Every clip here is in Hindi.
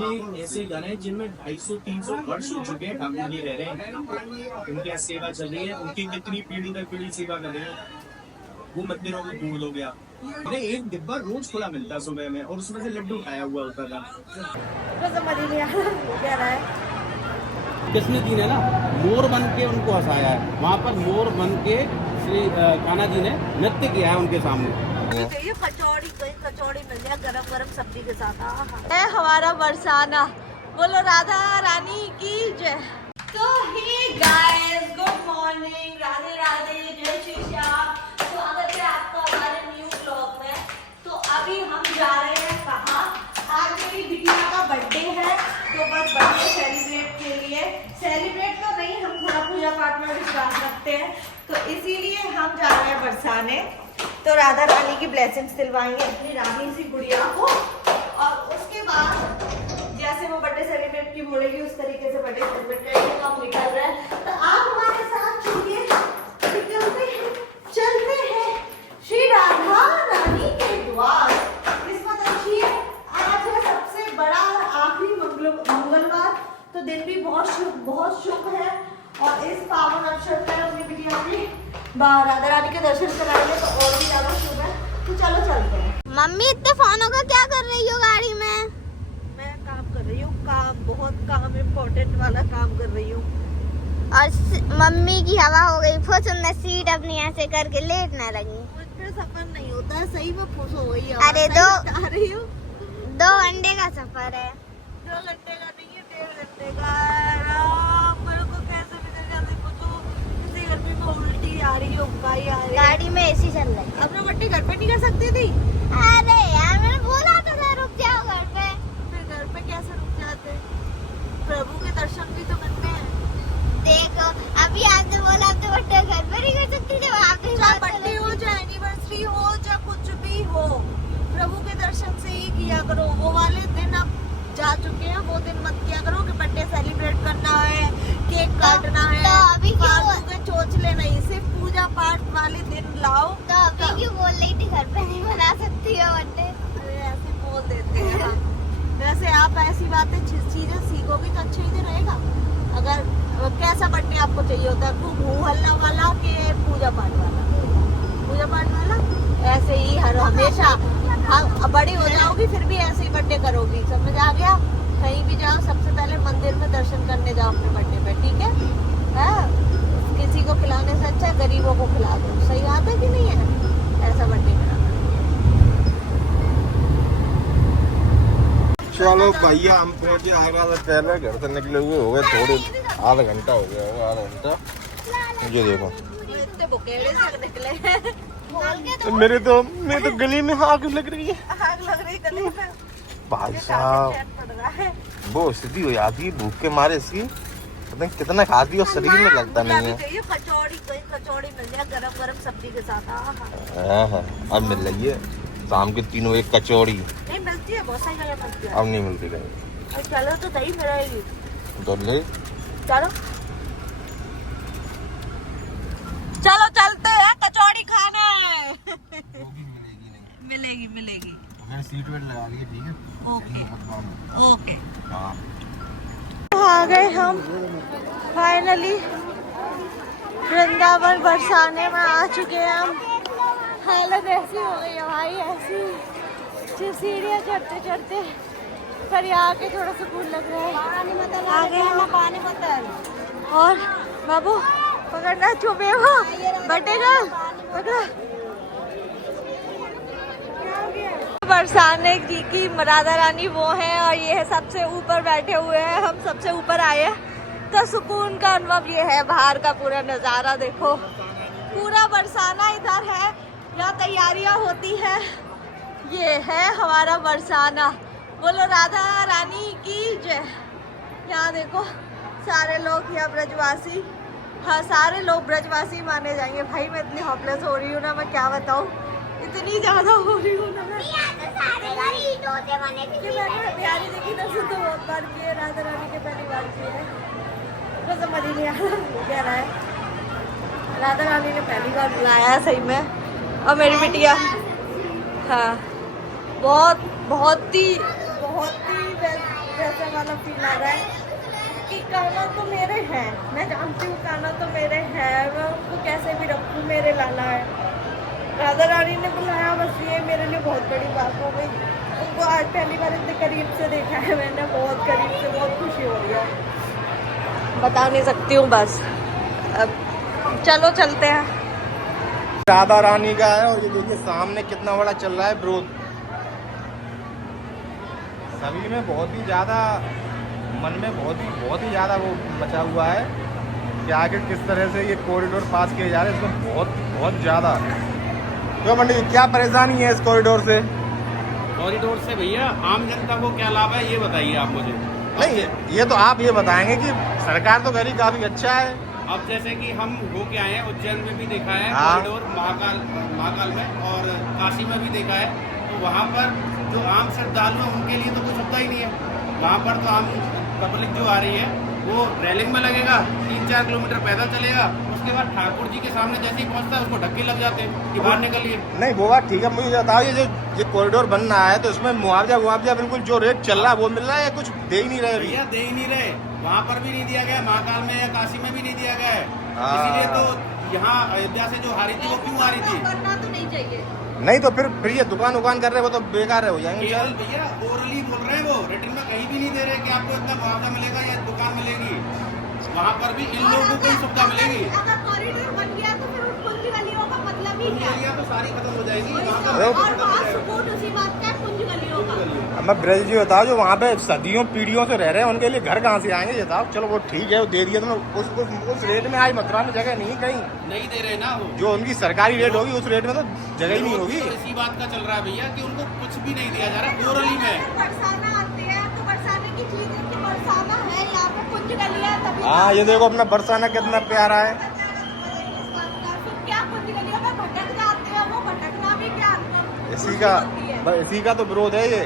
ये ऐसे घर हैं जिनमें 250-300 वर्ष हो चुके हैं, ठाकुर जी रह रहे हैं, उनके यहाँ सेवा चल रही है, उनकी कितनी पीढ़ी दर पीढ़ी सेवा कर रहे हैं। वो मंदिरों में भूल हो गया। अरे एक डिब्बा रोज खुला मिलता है सुबह में, और उसमें से लड्डू खाया हुआ होता था। तो समझ ही नहीं आ रहा क्या रहा है। कृष्ण जी ने ना मोर बन के उनको हंसाया है, वहाँ पर मोर बन के श्री कान्हा जी ने नृत्य किया है उनके सामने। ये कचौड़ी मिल जाए गरम गरम सब्जी के साथ। है हमारा बरसाना, बोलो राधा रानी की जय। तो hey guys, good morning, Radhe Radhe, जय श्री श्याम। स्वागत है आपका हमारे न्यू ब्लॉग में। तो अभी हम जा रहे हैं कहाँ? आज मेरी बिटिया का बर्थडे है, तो बस बर्थडे सेलिब्रेट के लिए, सेलिब्रेट तो नहीं, हम थोड़ा पूजा पाठ में विश्वास रखते हैं, तो इसीलिए हम जा रहे हैं बरसाने। तो राधा रानी की ब्लेसिंग्स दिलवाएंगे अपनी रानी सी गुड़िया को, और उसके बाद जैसे वो बर्थडे सेलिब्रेट की बोलेगी उस तरीके से बर्थडे सेलिब्रेट करके हम निकल रहे हैं। तो आप हमारे साथ चलिए, चलते हैं श्री राधा रानी के द्वार। किस्मत अच्छी है, आज है सबसे बड़ा और आखिरी मंगलवार, तो दिन भी बहुत शुभ है, और इस पावन अवसर पर अपनी बिटिया की राधा रानी के दर्शन कराएंगे तो और भी ज्यादा शुभ है। तो चलो चलते हैं। मम्मी इतने फोनों का क्या कर रही हो गाड़ी में? मैं काम कर रही हूँ, बहुत काम इम्पोर्टेंट वाला काम कर रही हूँ। और मम्मी की हवा हो गई फुस, मैं सीट अपनी ऐसे करके लेट ना लगी। मुझ पे सफर नहीं होता है, सही में फुस हो गई। अरे आ रही हूँ, 2 घंटे का सफर है। 2 घंटे का नहीं है, 1.5 घंटे का। मेरे को कैसे भी जल्दी पूछो, किसी गर्मी में उल्टी आ रही है, उबकाई आ रही है। गाड़ी में एसी चल रही है। अपना बर्थडे घर पे नहीं कर सकती थी? अरे यार मैंने बोला तो था रुक जाओ घर पे। फिर घर पे कैसे रुक जाते? प्रभु के दर्शन भी तो करने हैं। देखो अभी आपने बोला अब तो बर्थडे घर पर ही कर सकती थी, वहाँ पे चाहे बर्थडे हो, चाहे एनिवर्सरी हो, चाहे कुछ भी हो, प्रभु के दर्शन से ही किया करो। वो वाले दिन अब जा चुके हैं, वो दिन मत किया करो कि बर्थडे सेलिब्रेट करना है, केक काटना है, तो अभी फालतू के चोचले नहीं, सिर्फ पूजा पाठ वाले दिन लाओ। तो अभी क्यों बोल रही थी घर पे नहीं बना सकती हो बर्थडे? अरे ऐसे बोल देते हैं हम। वैसे आप ऐसी बातें चीजें सीखोगी तो अच्छा ही तो रहेगा। अगर कैसा बर्थडे आपको चाहिए होता है, खूब हो हल्ला वाला कि पूजा पाठ वाला? पूजा पाठ वाला। ऐसे ही हर हमेशा हाँ, बड़ी हो जाओगी फिर भी ऐसे ही बर्थडे करोगी, समझ आ गया? कहीं भी जाओ सबसे पहले मंदिर में दर्शन करने जाओ अपने बर्थडे पे, ठीक है? हाँ? किसी को खिलाने से अच्छा गरीबों को खिला दो। सही बात है कि नहीं है? ऐसा बर्थडे कराना। चलो भैया, हम पहुंचे आगरा से पहले, घर से निकले हुए हो गए थोड़े, आधा घंटा हो गया होगा, आधा घंटा। मुझे देखो इतने बुकेड़े से निकले मेरे तो गले में आग लग रही है। आग लग रही गले में। भाई साहब, पड़ रहा है। वो स्थिति हो जाती है भूख के मारे इसकी, पता नहीं कितना खाती है और शरीर में लगता नहीं है। कचौड़ी मिल जाए गरम गरम सब्जी के साथ। हाँ, अब मिल रही है शाम के 3 बजे कचौड़ी। नहीं मिलती है, बहुत सारी जगह मिलती है। अब नहीं मिलती कहीं। चलो तो दही मिलेगी। तो ले चलो चलो चलते हैं, कचौड़ी खाना है। मिलेगी मिलेगी। सीट बेल्ट लगा ली, ठीक है? Okay okay. हाँ, आ गए हम फाइनली वृंदावन बरसाने में आ चुके हैं हम। हालत ऐसी हो गई है भाई, ऐसी सीढ़ियाँ चढ़ते चढ़ते, पर यहाँ आके थोड़ा सुकून लग रहा है। आ गए हम पानी बोतल, और बाबू पकड़ना, छुपे हो बटेगा, पकड़ा। बरसाने जी की राधा रानी वो है, और ये है सबसे ऊपर बैठे हुए हैं, हम सबसे ऊपर आए हैं, तो सुकून का अनुभव ये है। बाहर का पूरा नज़ारा देखो, पूरा बरसाना इधर है, यहाँ तैयारियां होती है। ये है हमारा बरसाना, बोलो राधा रानी की जय। यहाँ देखो सारे लोग, यहाँ ब्रजवासी, हाँ सारे लोग ब्रजवासी माने जाएंगे। भाई मैं इतनी हॉपलेस हो रही हूँ ना, मैं क्या बताऊँ, इतनी ज्यादा हो रही हूँ ना मैं। मैंने बिहारी जी की दर्शन तो बहुत बार किए, राधा रानी के पहली बार किए हैं, तो समझ ही नहीं आ रहा क्या रहा है। राधा रानी ने पहली बार बुलाया है सही में, और मेरी बिटिया हाँ बहुत ही वैसे वाला फील आ रहा है कि काना तो मेरे हैं, मैं जानती हूँ काना तो मेरे हैं, मैं उनको कैसे भी रखूँ, मेरे लाला है। राधा रानी ने बुलाया, बस ये मेरे लिए बहुत बड़ी बात हो गई। उनको आज पहली बार इतने करीब से देखा है मैंने, बहुत करीब से, बहुत खुशी हो रही है, बता नहीं सकती हूँ। बस अब चलो चलते हैं। राधा रानी का है और ये देखिए सामने कितना बड़ा चल रहा है विरोध। सभी में बहुत ही ज्यादा, मन में बहुत ही ज्यादा वो मचा हुआ है कि आगे किस तरह से ये कॉरिडोर पास किए जा रहे हैं। इसमें बहुत ज्यादा क्यों मंडी जी, क्या परेशानी है इस कॉरिडोर से? कॉरिडोर से भैया आम जनता को क्या लाभ है ये बताइए आप मुझे। नहीं, ये तो आप ये बताएंगे कि सरकार तो कह रही काफी अच्छा है। अब जैसे कि हम होके आए हैं, उज्जैन में भी देखा है हाँ। कॉरिडोर, महाकाल में और काशी में भी देखा है, तो वहाँ पर जो आम श्रद्धालु हैं उनके लिए तो कुछ होता ही नहीं है। वहाँ पर तो आम पब्लिक जो आ रही है वो रेलिंग में लगेगा, 3-4 किलोमीटर पैदल चलेगा, उसके बाद ठाकुर जी के सामने जैसे ही पहुँचता है उसको धक्के लग जाते हैं कि बाहर निकलिए। नहीं वो बात ठीक है, मुझे बताओ ये कॉरिडोर बन रहा है तो इसमें मुआवजा बिल्कुल जो रेट चल रहा है वो मिल रहा है या कुछ दे ही नहीं रहे? भैया दे ही नहीं रहे, वहाँ पर भी नहीं दिया गया, महाकाल में या काशी में भी नहीं दिया गया है। हाँ। इसीलिए तो यहाँ अयोध्या से जो हारी थी वो क्यों आ रही थी? करना तो नहीं चाहिए। नहीं तो फिर ये दुकान कर रहे हैं वो तो बेकार है, हो जाएंगे। केवल भैया ओरली बोल रहे हैं, वो रिटर्न में कहीं भी नहीं दे रहे कि आपको इतना मुआवजा मिलेगा या दुकान मिलेगी। वहाँ पर भी इन लोगों को ही सुविधा मिलेगी। अगर कॉरिडोर बन गया तो फिर उन कुंज गलियों का मतलब ही क्या? दुनिया तो सारी खत्म हो जाएगी, वहाँ अरे पर और वहाँ सुकून उसी बात का है, कुंज गलियों का। अब मैं ब्रज जी बताओ जो वहाँ पे सदियों पीढ़ियों से रह रहे हैं उनके लिए घर कहाँ से आएंगे? ये बताओ। चलो वो ठीक है, वो दे दिया तुमने, उस रेट में आज मथुरा में जगह नहीं कहीं नहीं दे रहे ना वो। जो उनकी सरकारी रेट होगी उस रेट में तो जगह ही नहीं होगी। तो इसी बात का चल रहा है भैया कि उनको कुछ भी नहीं दिया जा रहा ओरली में। बरसाना आती है तो बरसाने की चीज है कि बरसाना है, यहाँ पे कुंज गलियाँ तभी। हाँ ये देखो अपना बरसाना कितना प्यारा है। तो क्या कुंज गलियों में भटक जाते हैं, वो भटकना भी क्या इसी का तो विरोध है ये।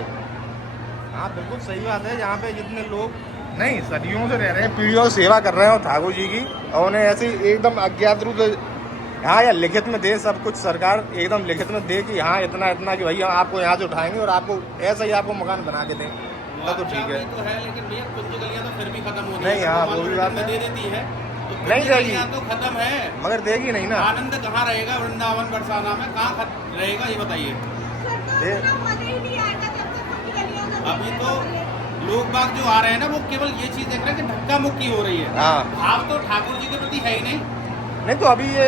हाँ बिल्कुल सही बात है, यहाँ पे जितने लोग नहीं सदियों से रह रहे हैं, पीढ़ियों से सेवा कर रहे हैं ठाकुर जी की, और उन्हें ऐसे एकदम अज्ञात रूप से हाँ या लिखित में दे सब कुछ, सरकार एकदम लिखित में दे कि हाँ इतना कि भैया आपको यहाँ से उठाएंगे और आपको ऐसा ही आपको मकान बना के दें, तब तो ठीक है। तो है लेकिन भैया कुंज गलियाँ तो फिर भी खत्म हो नहीं, हाँ, वो भी बात है। दे देती है तो नहीं कुंज देगी। गलियाँ तो खत्म है, मगर देगी नहीं ना। आनंद कहाँ रहेगा वृंदावन बरसाना में, कहाँ रहेगा ये बताइए। अभी तो लोग बाग जो आ रहे हैं ना वो केवल ये चीज देख रहे हैं कि धक्का मुक्की हो रही है। हाँ भाव तो ठाकुर जी के प्रति है ही नहीं। नहीं तो अभी ये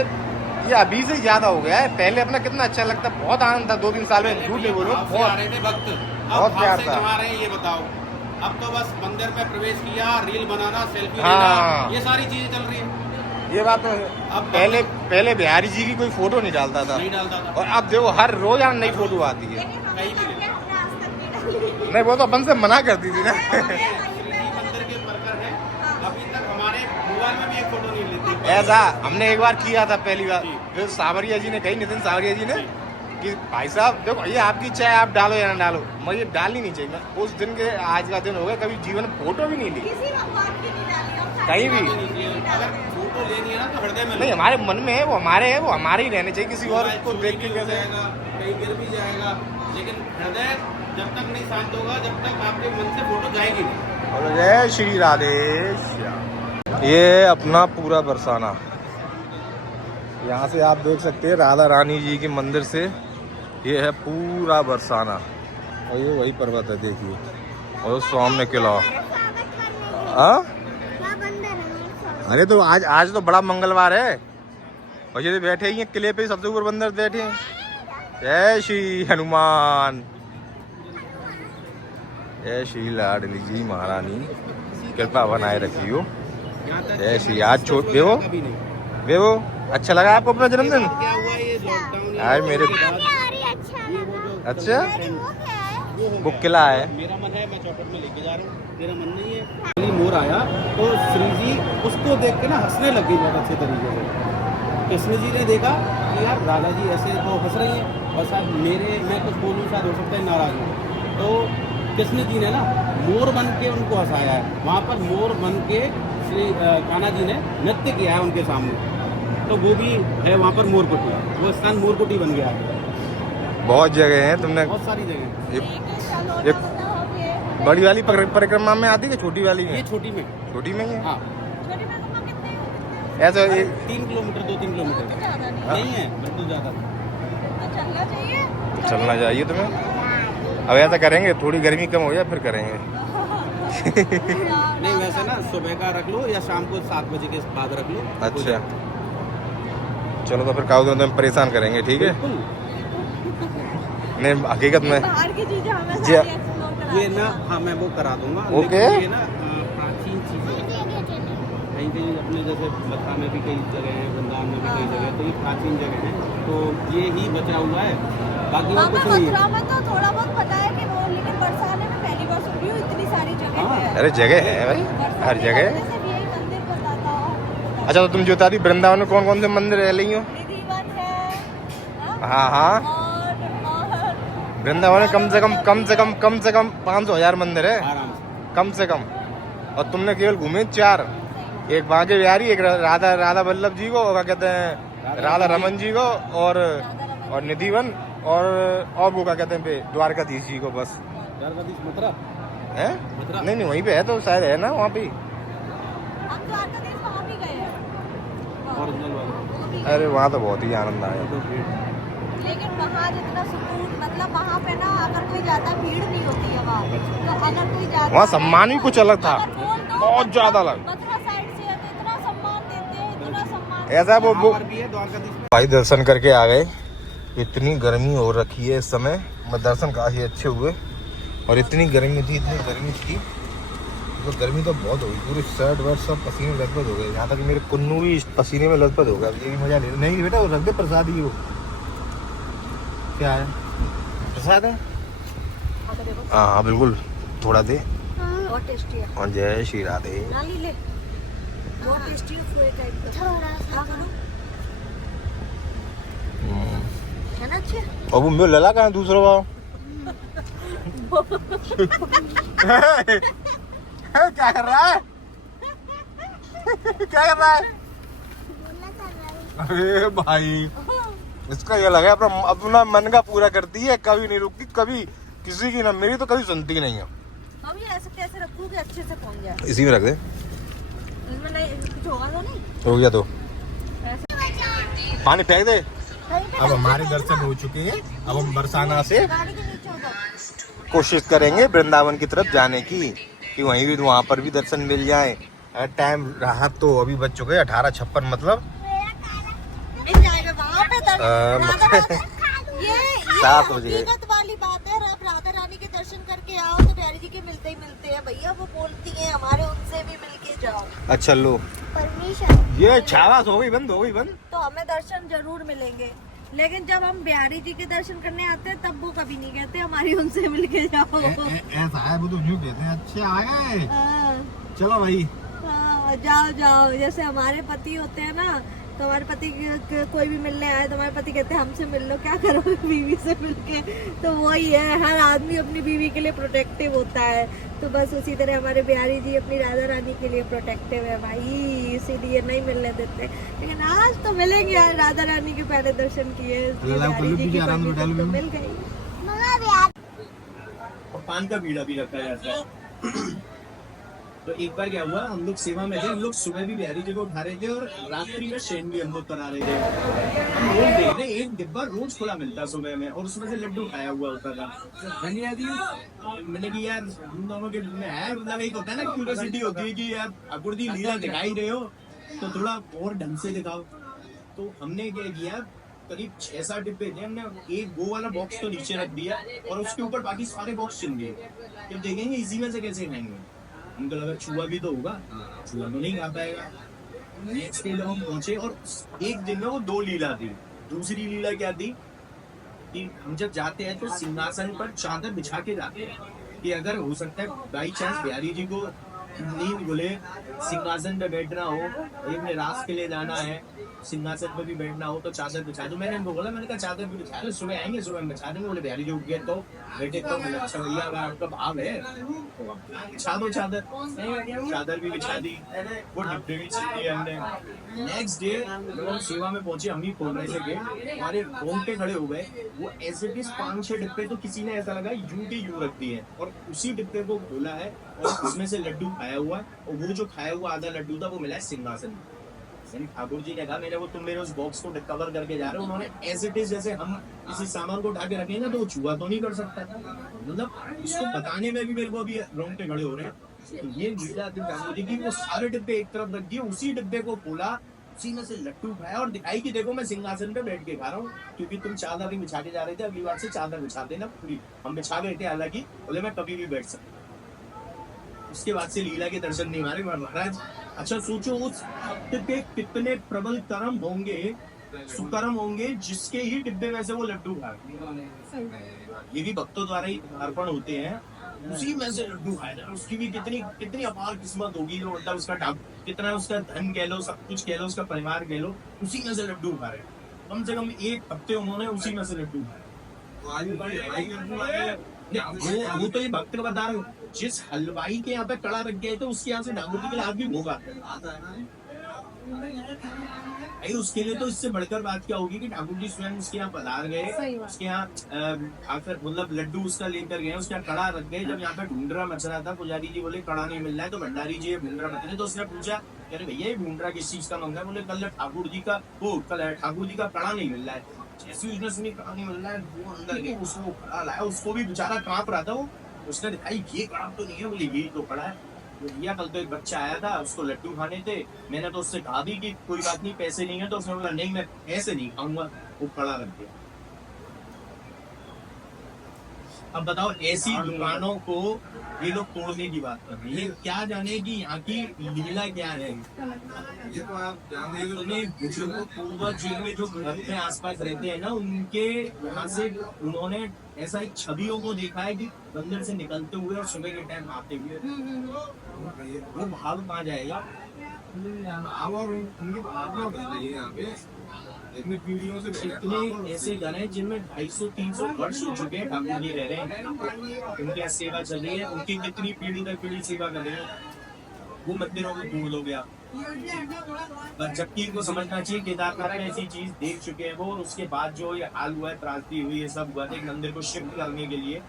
अभी से ज्यादा हो गया है, पहले अपना कितना अच्छा लगता, बहुत आनंद था 2-3 साल में, झूठ नहीं बोलो भाव से आ रहे थे भक्त, बहुत अब भाव प्यार से था। कहाँ रहे हैं ये बताओ। अब तो बस मंदिर में प्रवेश किया, रील बनाना, सेल्फी हाँ। लेना, ये सारी चीजें चल रही है। ये बात तो अब पहले बिहारी जी की कोई फोटो नहीं डालता था, नहीं डालता था, और अब देखो हर रोज यहाँ नई फोटो आती है। कहीं भी नहीं। नहीं वो तो अपन से मना करती थी ना। श्रीजी मंदिर के वर्कर है, अभी तक हमारे मोबाइल में भी एक फोटो नहीं लेते। ऐसा हमने एक बार किया था पहली बार, फिर सावरिया जी ने कही, नितिन सावरिया जी ने कि भाई साहब देखो ये आपकी इच्छा है, आप डालो या ना डालो, मुझे डालनी नहीं चाहिए। मैं उस दिन के आज का दिन हो गया, कभी जीवन में फोटो भी नहीं ली कहीं भी। अगर फोटो लेनी है ना तो हृदय में नहीं हमारे मन में है, वो हमारे ही रहने चाहिए, किसी और को देख के कैसे। कहीं गिर भी जाएगा, लेकिन हृदय जब तक नहीं शांत होगा, जब तक आपके मन से फोटो जाएगी नहीं। जय श्री राधे श्याम। ये अपना पूरा बरसाना, यहाँ से आप देख सकते हैं राधा रानी जी के मंदिर से ये है पूरा बरसाना, और ये वही पर्वत है देखिए, और सामने किला। हाँ अरे तो आज तो बड़ा मंगलवार है, और ये बैठे ही हैं किले पे, सबसे ऊपर बंदर बैठे हैं। जय श्री हनुमान, जय श्री लाडली जी महारानी, कृपा बनाए रखियो। जय श्री। आज छोट बेवो अच्छा लगा आपको अपना जन्मदिन? आज मेरे अच्छा वो किला है। मेरा मन है, मैं चौपट में लेके जा रहा हूँ, मेरा मन नहीं है। मोर आया तो श्री जी उसको देख के ना हंसने लग गई बहुत अच्छे तरीके से। कृष्ण जी ने देखा कि यार राधा जी ऐसे तो हंस रही हैं, और शायद मैं कुछ बोलूँ शायद हो सकता है नाराज हूँ, तो कृष्ण जी ने ना मोर बन के उनको हंसाया है। वहाँ पर मोर बन के श्री कान्हा जी ने नृत्य किया है उनके सामने, तो वो भी है वहाँ पर मोरकुटी, वो स्थान मोरकुटी बन गया है। बहुत जगह है, तुमने बहुत सारी जगह। बड़ी वाली परिक्रमा में आती है, छोटी वाली ये में? छोटी में। छोटी में ही है। हाँ, छोटी परिक्रमा कितने ऐसा 3 किलोमीटर 2-3 किलोमीटर ज्यादा नहीं नहीं है, बिल्कुल ज्यादा। तो चलना चाहिए। चलना चाहिए तुम्हें। अब ऐसा करेंगे, थोड़ी गर्मी कम हो जाए फिर करेंगे। नहीं वैसे ना सुबह का रख लो या शाम को 7 बजे के बाद रख लो। अच्छा चलो, तो फिर काऊ तो परेशान करेंगे, ठीक है? बिल्कुल। नहीं हकीकत में बाहर की चीजें हमें जी। सारी एक्सप्लोर करा ये ना, हाँ मैं वो करा दूंगा। ओके। लेकिन ये ना प्राचीन चीजें कहीं कहीं अपने जैसे मथुरा में भी कई जगह है, वृंदावन में भी कई जगह है, तो ये प्राचीन जगह है, तो ये ही बचा हुआ है, बाकी और कुछ नहीं है। मथुरा में तो थोड़ा बहुत पता है कि वो, लेकिन बरसाने में पहली बार सुन रही हूँ इतनी सारी जगह हाँ। है। अरे जगह है भाई, हर जगह। सिर्फ यही मंदिर बताता हूँ। अच्छा तो तुम जो बता रही वृंदावन में कौन कौन से मंदिर रह रही हो? निधिवन है, हाँ हाँ, और वृंदावन में कम से कम 500,000 मंदिर है, आराम से। कम से कम। और तुमने केवल घूमे 4, एक बांके बिहारी, एक राधा वल्लभ जी को, क्या कहते हैं, राधा रमन जी को, और निधिवन, और वो क्या कहते हैं द्वारकाधीश जी को, बस। द्वारकाधीश मथुरा है? मथुरा। नहीं वहीं पे है, तो शायद है ना वहाँ पे। हम द्वारकाधीश वहाँ भी गए हैं। ओरिजिनल वाला। अरे वहाँ तो बहुत ही आनंद आया। लेकिन वहाँ जितना सुकून, मतलब वहाँ पे ना अगर कोई ज्यादा भीड़ नहीं होती है वहाँ, तो अगर कोई ज्यादा, वहाँ सम्मान भी कुछ अलग था, अगर बोल दो बहुत ज्यादा अलग। मथुरा साइड से है तो इतना सम्मान देते हैं, इतना सम्मान। ऐसा वो वहाँ पर भी है द्वारकाधीश में। भाई दर्शन करके आ गए। इतनी गर्मी हो रखी है इस समय, दर्शन काफी अच्छे हुए, और इतनी गर्मी थी तो गर्मी तो बहुत हो गई, पूरे शर्ट वर्ट सब पसीने में लथपथ हो गए, यहाँ तक मेरे कुन्नू भी पसीने में लथपथ हो गया। ये भी मजा नहीं बेटा, वो रख दे प्रसाद ही। वो क्या है, प्रसाद है? हाँ बिल्कुल, थोड़ा दे। बहुत टेस्टी है। और जय श्री राधे। नाली ले, बहुत टेस्टी है, फुए टाइप का। थोड़ा सा है ना, अच्छे। और वो मेरे लला कहाँ दूसरा भाव? क्या कर रहा है? क्या कर रहा है? अरे भाई, इसका ये लगा अपना मन का पूरा करती है, कभी नहीं रुकती, कभी किसी की ना, मेरी तो कभी सुनती नहीं है। हम ये ऐसे कैसे रखूं कि अच्छे से पहुंच जाए? इसी में रख दे। इसमें नहीं कुछ होगा तो नहीं? हो गया तो ऐसे पानी फेंक दे। कहीं पे अब हमारे दर्शन हो चुके हैं, अब हम बरसाना से गाड़ी के नीचे होगा। कोशिश करेंगे वृंदावन की तरफ जाने की, कि वहीं भी वहाँ पर भी दर्शन मिल जाए। टाइम रहा तो अभी बज चुके 18:56, मतलब मिल जाएगा वहाँ पे मतलब ये 7 बज गए। हकीकत वाली बात है। अब राधा रानी के दर्शन करके आओ तो बिहारी जी के मिलते ही मिलते हैं भैया, वो बोलती हैं हमारे, उनसे भी मिलके जाओ। अच्छा लो, परमिशन। ये छावास हो गई बंद, तो हमें दर्शन जरूर मिलेंगे, लेकिन जब हम बिहारी जी के दर्शन करने आते हैं तब वो कभी नहीं कहते हमारी उनसे मिलके जाओ। ऐसा है, वो तो यूं कहते हैं, अच्छे आ गए, हाँ, चलो भाई। हाँ, जाओ जाओ। जैसे हमारे पति होते हैं ना, तो हमारे पति कोई भी मिलने आए तो हमारे पति कहते हैं हमसे मिल लो, क्या करो बीवी से मिलके। तो वही है, हर आदमी अपनी बीवी के लिए प्रोटेक्टिव होता है, तो बस उसी तरह हमारे बिहारी जी अपनी राधा रानी के लिए प्रोटेक्टिव है भाई, इसीलिए नहीं मिलने देते। लेकिन आज तो मिलेंगे यार, राधा रानी के पहले दर्शन किए, इसलिए बिहारी जी की परमिशन तो मिल गई। और पान का बीड़ा भी रखा जाता है। तो एक बार क्या हुआ, हम लोग सेवा में थे, हम लोग सुबह भी बिहारी जी को उठा रहे थे और रात्रि में शयन भी हम लोग करा रहे थे। हम रोज देख रहे, एक डिब्बा रोज खुला मिलता सुबह में, और उसमें से लड्डू खाया हुआ होता था। मैंने कि यार हम दोनों के में है, मतलब एक होता है ना क्यूरियोसिटी होती है कि यार अकुर्दी लीला दिखाई रहे हो तो थोड़ा और ढंग से दिखाओ। तो हमने क्या किया, करीब 6-7 डिब्बे थे, हमने एक वो वाला बॉक्स तो नीचे रख दिया और उसके ऊपर बाकी सारे बॉक्स चुन दिए। जब देखेंगे इसी में से कैसे खाएंगे, हमको लगा छुआ भी तो होगा, छुआ तो नहीं खा पाएगा। नेक्स्ट डे जब हम पहुंचे और एक दिन में वो 2 लीला थी। दूसरी लीला क्या थी कि हम जब जाते हैं तो सिंहासन पर चादर बिछा के जाते हैं, कि अगर हो सकता है बाई चांस बिहारी जी को नींद बोले सिंहासन पे बैठना हो, एक ने रात के लिए जाना है, सिंहासन पे भी बैठना हो तो चादर बिछा दो। मैंने इनको बोला, मैंने कहा चादर भी बिछा दो, सुबह आएंगे सुबह में बिछा देंगे। बोले बिहारी जो उठ गए तो बेटे तो मैंने अच्छा भैया अगर आपका भाव है तो बिछा दो चादर। चादर भी बिछा दी, वो डिब्बे भी छिल दिए हमने। नेक्स्ट डे लोग सेवा में पहुंचे, हम ही खोल रहे थे गेट, हमारे रोंगटे खड़े हो गए। वो ऐसे भी 5-6 डिब्बे तो किसी ने ऐसा लगा यूं की यूं रख दिए और उसी डिब्बे को खोला है और उसमें से लड्डू खाया हुआ है और वो जो खाया हुआ आधा लड्डू था वो मिला है सिंहासन में। ठाकुर जी ने कहा मेरे वो तुम मेरे उस बॉक्स को कवर करके जा रहे हो, उन्होंने एज इट इज जैसे हम किसी सामान को उठा के रखेंगे तो वो छुआ तो नहीं कर सकता। मतलब इसको बताने में भी मेरे को अभी रोंगटे खड़े हो रहे हैं। तो ये लीला थी ठाकुर जी की, वो सारे डिब्बे एक तरफ रख दिए, उसी डिब्बे को खोला, उसी में से लड्डू खाया और दिखाई कि देखो मैं सिंहासन पे बैठ के खा रहा हूँ, क्योंकि तुम चादर नहीं बिछा के जा रहे थे, अगली बार से चादर बिछा देना पूरी। हम बिछा गए थे हालांकि, बोले मैं कभी भी बैठ सकता। उसके बाद से लीला के दर्शन नहीं मारे महाराज। अच्छा सोचो उस भक्त के कितने प्रबल कर्म होंगे, सुकर्म होंगे, जिसके ही डिब्बे में से वो लड्डू खाए। ये भी भक्तों द्वारा ही अर्पण होते हैं, उसी में से लड्डू खाया जाए। उसकी भी कितनी कितनी अपार किस्मत होगी, जो मतलब उसका कितना उसका धन कह लो, सब कुछ कह लो, उसका परिवार कह लो, उसी में से लड्डू खा रहे। कम से कम 1 हफ्ते उन्होंने उसी में से लड्डू खाए। वो तो ये भक्त बता रहे हो, जिस हलवाई के यहाँ पे कड़ा रख गए थे उसके यहाँ से ठाकुर जी के लिए आज भी भोग आता है। भाई उसके लिए तो इससे बढ़कर बात क्या होगी कि ठाकुर जी स्वयं उसके यहाँ पधार गए, उसके यहाँ आकर मतलब लड्डू उसका लेकर गए, उसके यहाँ कड़ा रख गए। जब यहाँ पे ढूंढरा मच रहा था, पुजारी जी बोले कड़ा नहीं मिल रहा है, तो भंडारी जी ढूंढरा मच रहे, तो उसने पूछा अरे भैया ये ढूंढरा किस चीज का मंगा है? बोले कल ठाकुर जी का ठाकुर जी का कड़ा नहीं मिल रहा है। जैसे उसने सुनी कड़ा नहीं मिल रहा है, वो अंदर गए, उसको कड़ा लाया, उसको भी बेचारा कांप रहा था वो। उसने दिखाई ये कड़ा तो नहीं है, बोले ये तो कड़ा है। भैया कल तो एक बच्चा आया था, उसको लड्डू खाने थे, मैंने तो उससे कहा भी कि कोई बात नहीं पैसे नहीं है, तो उसने बोला नहीं मैं ऐसे नहीं खाऊंगा, वो कड़ा रख दिया। अब बताओ ऐसी दुकानों को ये लोग तोड़ने की बात कर रहे हैं, ये क्या जाने कि यहाँ की लीला क्या है। ये तो आप जाने पूर्वज जो घर के आसपास रहते हैं ना, उनके यहाँ से उन्होंने ऐसा एक छवियों को देखा है कि मंदिर से निकलते हुए और सुबह के टाइम आते हुए, वो भाव कहाँ जाएगा। और उनकी भावना बन रही है यहाँ पे इतनी पीढ़ियों से। कितने ऐसे घर हैं जिनमें 250-300 वर्ष हो चुके हैं ठाकुर जी रह रहे हैं, उनकी यहाँ सेवा चल रही है, उनकी कितनी पीढ़ी दर पीढ़ी सेवा कर रहे हैं। वो मंदिरों में भूल हो गया, जबकि इनको समझना चाहिए केदारनाथ में ऐसी चीज देख चुके हैं वो, उसके बाद जो ये हाल हुआ है, त्रासदी हुई, ये सब हुआ था एक मंदिर को शिफ्ट करने के लिए।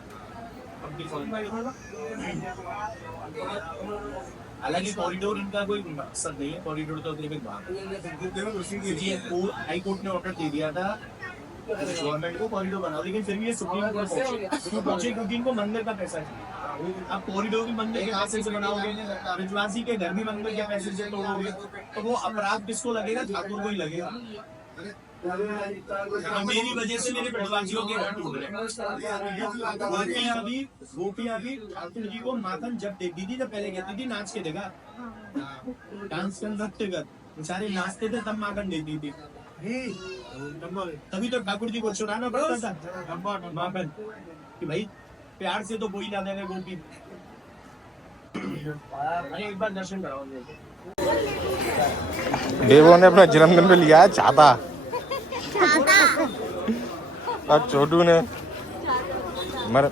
हालांकि कॉरिडोर इनका कोई मकसद नहीं है, कॉरिडोर तो हाई कोर्ट ने ऑर्डर दे दिया था गवर्नमेंट को कॉरिडोर बनाओ, लेकिन फिर भी ये सुप्रीम कोर्ट पहुंचे क्योंकि इनको मंदिर का पैसा चाहिए। अब कॉरिडोर भी मंदिर के पैसे से बनाओगे, विश्वासी के घर भी मंदिर के पैसे से तोड़ोगे, तो वो अपराध किसको लगेगा? ठाकुर को ही लगेगा। मेरी वजह से मेरे विश्वासियों के घर टूट रहे। गोपियां भी ठाकुर जी को माखन जब देखती थी, जब पहले कहती थी नाच के देखा, डांस कर नृत्य कर, बेचारे नाचते थे तब माखन देती थी। तभी तो ठाकुर जी को चुराना पड़ता था माखन, कि भाई प्यार से तो कोई ना देगा गोपी। एक बार दर्शन कराओ। देवो ने अपना जन्मदिन पे लिया है छाता, और छोटू ने मर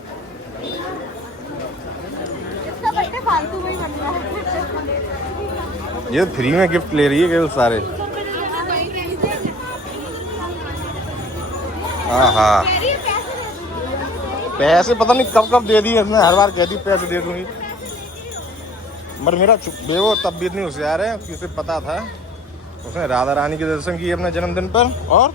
फालतू में ही बन रहा है। ये फ्री में गिफ्ट ले रही है केवल सारे। हाँ पैसे पता नहीं कब कब दे दिए, इसने हर बार कहती पैसे दे दूंगी, मगर मेरा बेवो तब भी इतनी होशियार है कि उसे पता था, उसने राधा रानी के दर्शन किए अपने जन्मदिन पर। और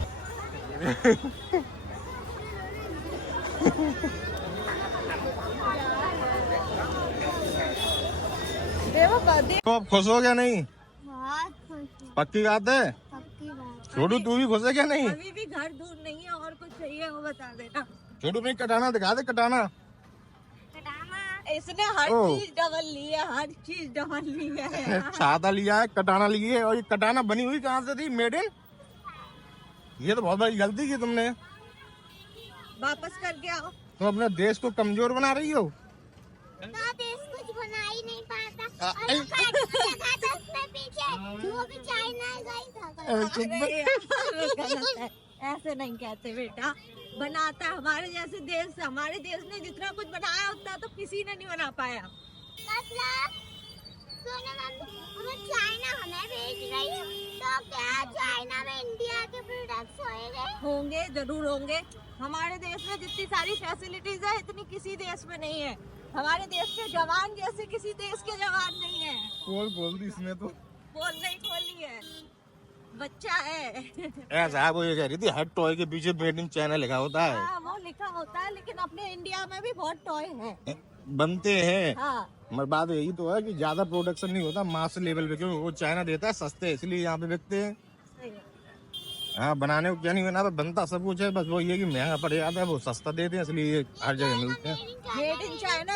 तो अब खुश हो गया नहीं? बहुत खुश हूँ। पक्की बात है? पक्की बात। छोटू तू भी खुश है क्या? नहीं अभी भी घर दूर नहीं है, और कुछ चाहिए वो बता देना। छोटू अपनी कटाना दिखा दे, कटाना। इसने हर चीज डबल ली है, हर चीज डबल ली है। छाता लिया है, कटाना ली है, और ये कटाना बनी हुई कहाँ से थी? Made in? ये तो बहुत बड़ी गलती की तुमने, वापस करके आओ। तुम अपने देश को कमजोर बना रही हो। तो देश कुछ बना ही नहीं पाता। और वो cartoon लगा था उसमें पीछे, वो भी चाइना का ही था। अरे यार, गलत है, ऐसे नहीं कहते बेटा। बनाता है हमारे जैसे देश, हमारे देश ने जितना कुछ बनाया उतना तो किसी ने नहीं बना पाया। मतलब सुनो मम्मी, वो चाइना हमें भेज रही है, तो क्या चाइना में इंडिया के प्रोडक्ट्स होंगे, जरूर होंगे। हमारे देश में जितनी सारी फैसिलिटीज है इतनी किसी देश में नहीं है। हमारे देश के जवान जैसे किसी देश के जवान नहीं है। बोल दी इसने तो। बोलने ही खोली है, बच्चा है। ऐसा है, वो ये कह रही थी हर टॉय के पीछे मेड इन चाइना लिखा होता है। हाँ, वो लिखा होता है, लेकिन अपने इंडिया में भी बहुत टॉय है। बनते हैं। हाँ, मगर बात यही तो है कि ज्यादा प्रोडक्शन नहीं होता मास लेवल पे, क्योंकि वो चाइना देता है सस्ते, इसलिए यहाँ पे बिकते हैं। सही है। हाँ, बनाने को क्या नहीं बना, बनता सब कुछ है, बस वो ये कि महंगा पड़ जाता है, वो सस्ता देते हैं, इसलिए हर जगह मिलते हैं। Made in China,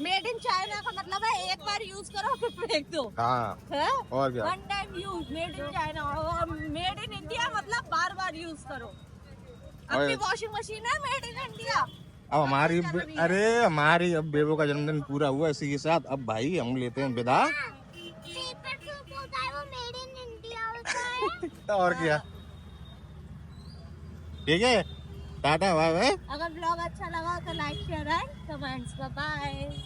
made in China का मतलब है एक बार यूज करो फिर फेंक दो। हाँ, है? और क्या। One time use made in China, और मेड इन इंडिया मतलब बार बार यूज करो। अपनी वॉशिंग मशीन है मेड इन इंडिया। अब हमारी, अरे हमारी अब बेबो का जन्मदिन पूरा हुआ, इसी के साथ अब भाई हम लेते हैं विदा। पेपर सूप होता है, वो मेड इन इंडिया होता है। और क्या, ठीक है, टाटा बाय बाय। अगर ब्लॉग अच्छा लगा तो like share and comments. Bye bye.